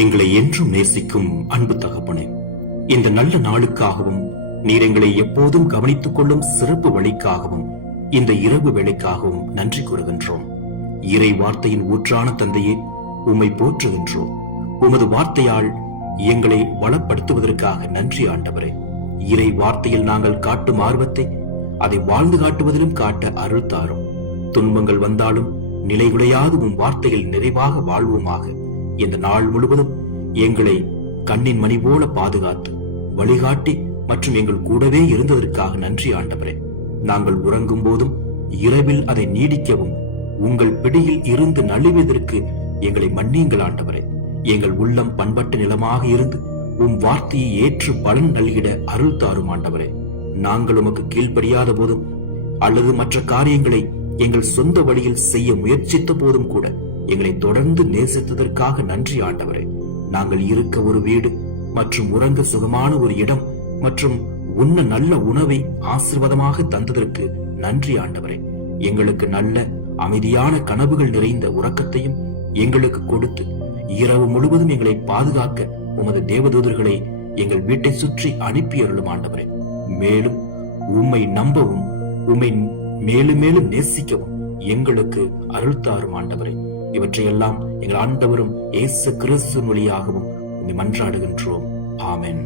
எங்களை என்றும் நேசிக்கும் அன்பு தகப்பனே, இந்த நல்ல நாளுக்காகவும் நீர் எங்களை எப்போதும் கவனித்துக் கொள்ளும் சிறப்பு வழிக்காகவும் இந்த இரவு வேளைக்காகவும் நன்றி கூறுகின்றோம். இறை வார்த்தையின் ஊற்றான தந்தையே, உம்மை போற்றுகின்றோம். உமது வார்த்தையால் எங்களை வளப்படுத்துவதற்காக நன்றி ஆண்டவரே. இறை வார்த்தையில் நாங்கள் காட்டும் ஆர்வத்தை அதை வாழ்ந்து காட்டுவதிலும் காட்ட அருள் தாரும். துன்பங்கள் வந்தாலும் நிலைகுலையாது உம் வார்த்தையில் நிறைவாக வாழ்வோமாக. இந்த நாள் முழுவதும் எங்களை கண்ணின் மணி போல பாதுகாத்து வழிகாட்டி மற்றும் எங்கள் கூடவே இருந்ததற்காக நன்றி ஆண்டவரே. நாங்கள் உறங்கும் போதும் இரவில் அதை நீடிக்கவும் உங்கள் பிடியில் இருந்து நழுவியதற்கு எங்களை மன்னியுங்கள் ஆண்டவரே. எங்கள் உள்ளம் பண்பட்ட நிலமாக இருந்து உம் வார்த்தையை ஏற்று பலன் நல்கிட அருள் தாரும் ஆண்டவரே. நாங்கள் உமக்கு கீழ்ப்படியாத போதும் அல்லது மற்ற காரியங்களை எங்கள் சொந்த வழியில் செய்ய முயற்சித்த போதும் கூட எங்களை தொடர்ந்து நேசித்ததற்காக நன்றி ஆண்டவரே. நாங்கள் இருக்க ஒரு வீடு மற்றும் உறங்க சுகமான ஒரு இடம் மற்றும் உண்ண நல்ல உணவை ஆசீர்வாதமாக தந்ததற்கு நன்றி ஆண்டவரே. எங்களுக்கு நல்ல அமைதியான கனவுகள் நிறைந்த உறக்கத்தையும் எங்களுக்கு கொடுத்து இரவு முழுவதும் எங்களை பாதுகாக்க உமது தேவதூதர்களை எங்கள் வீட்டை சுற்றி அனுப்பி அருளும் ஆண்டவரே. மேலும் உம்மை நம்பவும் உம்மை மேலும் மேலும் நேசிக்கவும் எங்களுக்கு அருள் தாரும் ஆண்டவரே. இவற்றையெல்லாம் எங்கள் ஆண்டவரும் இயேசு கிறிஸ்து வழியாகவும் உம்மை மன்றாடுகின்றோம். ஆமென்.